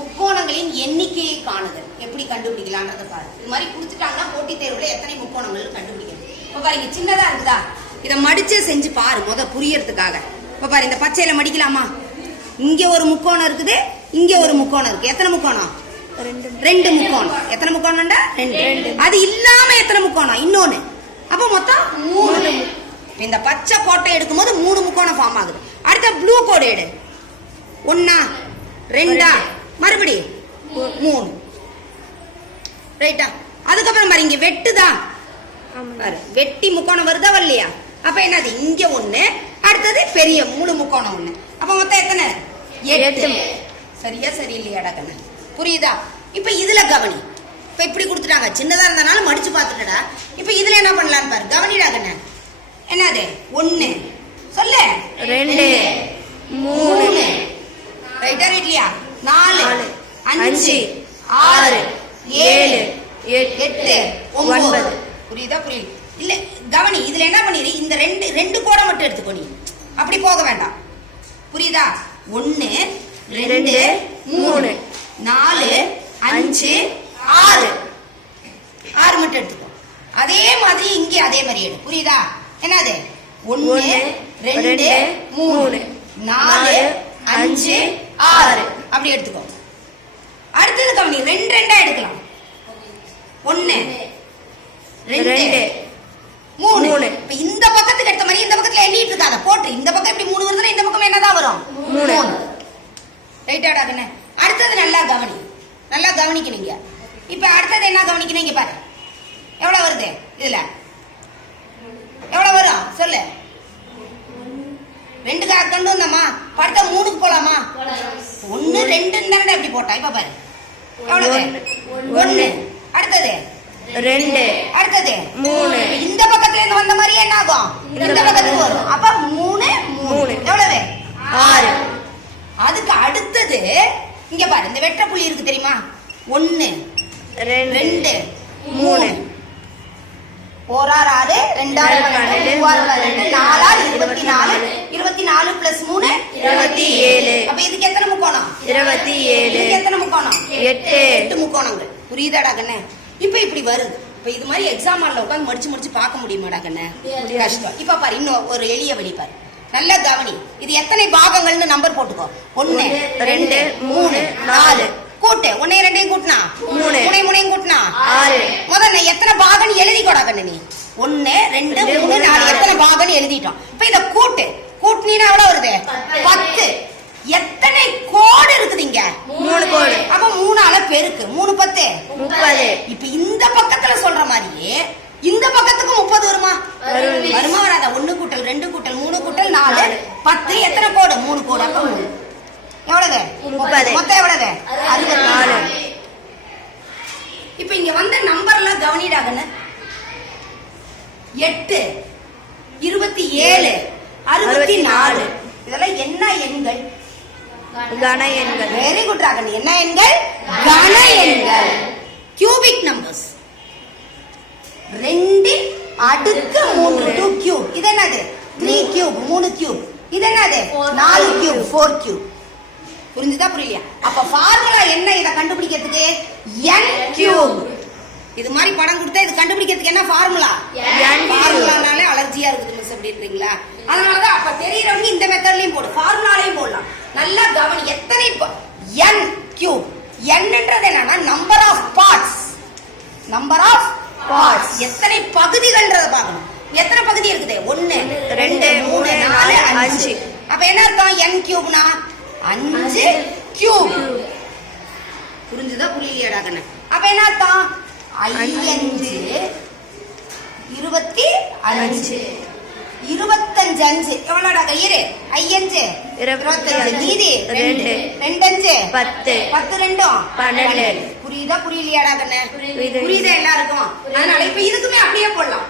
முக்கோணங்களின் எண்ணிக்கையை காணுதல். எப்படி கண்டுபிடிக்கலாம்ன்றத பாரு. இது மாதிரி கொடுத்துட்டாங்கன்னா போட்டித் தேர்வுல எத்தனை முக்கோணங்கள் கண்டுபிடிக்கணும். இப்ப பாருங்க, சின்னதா இருக்குதா, இதை மடிச்சு செஞ்சு பாரு முத புரியறதுக்காக. இப்ப பாரு, இந்த பச்சையில மடிக்கலாமா? இங்க ஒரு முக்கோணம் இருக்குது, இங்க ஒரு முக்கோணம் இருக்கு. எத்தனை முக்கோணம்? ரெண்டு முக்கோணம். எத்தனை முக்கோணம்டா? ரெண்டு. அது இல்லாம எத்தனை முக்கோணம்? இன்னொன்னு. அப்ப மொத்தம் 3. இந்த பச்சை கோட்டை எடுக்கும் போது 3 முக்கோணம் ஃபார்ம் ஆகுது. அடுத்த ப்ளூ கோடு எடு. 1 2 மறுபடி 3. ரைட்டா? அதுக்கப்புறம் பாரு, இங்க வெட்டுதா, வெட்டி முக்கோணம் வருதா வரலையா? அப்ப என்னது? இங்க 1, அடுத்தது பெரிய 3 முக்கோணம் 1. அப்ப மொத்தம் எத்தனை? 8. சரியா சரியில்லையாடா கண்ணு? புரியுதா? இப்ப இதுல கவனி. இப்ப இப்படி கொடுத்துட்டாங்க, சின்னதா இருந்தனால மடிச்சு பாத்துட்டடா. இப்ப இதுல என்ன பண்ணலான்னு பாரு. கவனிடா கண்ணு. என்னது? 1 சொல்லு, 2 3 ரைட்டா ரைட்லியா? 4 5 6 7 8 9. புரியுதா? புரியுது இல்ல? கவனி, இதுல என்ன பண்ணிரு, இந்த ரெண்டு கோடை மட்டும் எடுத்துக்கோ. நீ அப்படி போக வேண்டாம். புரியுதா? 1 2 3 4 5 6 மட்டும் எடுத்துக்கோ. அதே மாதிரி இங்கே அதே மாதிரி எடு. புரியுதா? என்னது? 1 2 3 4 5 6 அப்படி எடுத்துக்கோ. அடுத்தது கவனி, 2 2 எடுக்கலாம். 1 2 3. இப்ப இந்த பக்கத்துக்கு எடுத்த மாதிரி இந்த பக்கத்துல எண்ணிட்டு இருக்காத, போட்டு இந்த பக்கம் இப்படி 3 வருதுன்னா இந்த பக்கம் என்னதான் வரும்? 3. ரைட்டாடா கண்ணு? அடுத்தது நல்லா கவனி, நல்லா கவனிக்கணுங்க. இப்ப அடுத்தது என்ன கவனிக்கணும்? இங்க பாரு, எவ்வளவு வருது? இதுல எவ்வளவு வரும் சொல்லு. 2 கொண்டு வந்தோமா, அடுத்த 3க்கு போலாமா? 1 2 தானே இப்படி போட்டா. இப்ப பாரு, எவ்வளவு? 1. அடுத்தது 2, அடுத்தது 3. இந்த பக்கத்துல இருந்து வந்த மாதிரி என்ன ஆகும்? இந்த பக்கத்துக்கு வரும். அப்ப 3 3 எவ்வளவு? 6. அதுக்கு அடுத்தது இங்க பாரு, இந்த வெற்ற புள்ளி இருக்கு தெரியுமா? 1 2 3 4 6 2 6 12 4 6 24 24 பிளஸ் 3 27. அப்ப இதுக்கு எத்தனை முக்கோணம்? 27. இதுக்கு எத்தனை முக்கோணம்? 8 முக்கோணங்கள். புரியுதாடா கண்ணே? இப்ப இப்படி வருது. இப்ப இது மாதிரி எக்ஸாம் ஹால்ல உட்காந்து மடிச்சு பார்க்க முடியுமாடா கண்ணே? கஷ்டம். இப்ப பாரு, இன்னும் ஒரு எளிய வழி பாரு. நல்ல கவனி. இது எத்தனை பாகங்கள்னு நம்பர் போட்டுக்கோ. 1 2 3 4 கூட்டு. 1 2 கூட்டினா 3 3 கூட்டினா 6. முதல்ல எத்தனை பாகம்னு எழுதிக்கோடா கண்ணு. நீ 1 2 3 4 எத்தனை பாகம்னு எழுதிட்டோம். இப்ப இத கூட்டு. கூட்டினா எவ்வளவு வருது? 10. எத்தனை கோடு இருக்குது இங்க? 3 கோடு. அப்ப 3 ஆல பெருக்கு. 3 10 30. இப்ப இந்த பக்கத்துல சொல்ற மாதிரியே இந்த பக்கத்துக்கு 30 வருமா? வருமா வராதா? 1 கூட்டல் 2 கூட்டல் 3 கூட்டல் 4 10. எத்தனை கோடு? 3 கோடு. அப்ப எவ்வளவு? 30. மொத்தம் எவ்வளவு? 64. இப்ப இங்க வந்த நம்பர்ல கவனிடாகன்னு. 8 27 64. இதெல்லாம் என்ன எண்கள்? கன எண்கள். Very good Ragini. என்ன எண்கள்? கன எண்கள். Cubic numbers. 2 அடுக்கு 3 2 கியூப். இது என்னது? 3 கியூப் 3 கியூப். இது என்னது? 4 கியூப் 4 கியூப். புரிஞ்சுதா புரியலையா? அப்ப ஃபார்முலா என்ன இத கண்டுபிடிக்கிறதுக்கு? n cube. இது மாதிரி படம் கொடுத்தா இது கண்டுபிடிக்கிறதுக்கு என்ன ஃபார்முலா? ஃபார்முலானாலே அலர்ஜியா இருக்குது மிஸ் அப்படின்றீங்களா? அதனாலதான் அப்ப தெரியறவங்க இந்த மெத்தட்லயும் போடு, ஃபார்முலாலையும் போடலாம். நல்லா கவனி. எத்தனை n கியூப். nன்றது என்னன்னா number of parts. Number of parts. எத்தனை பகுதிகள்ன்றத பார்க்கணும். எத்தனை பகுதி இருக்குது? 1 2 3 4 5. அப்ப என்ன அர்த்தம்? n கியூப்னா 5 cube. புரிஞ்சுதா புரியலையாடா கண்ணு? அப்ப என்ன அர்த்தம்? 5 25 25 எவ்வளோடா கையிரு? 5 25 மீதி 2 2 5 10 10 2 12. புரியுதா புரியலையாடா கண்ணு? புரியுதா எல்லாருக்கும்? அதனால இப்ப இதுக்குமே அப்படியே போடலாம்.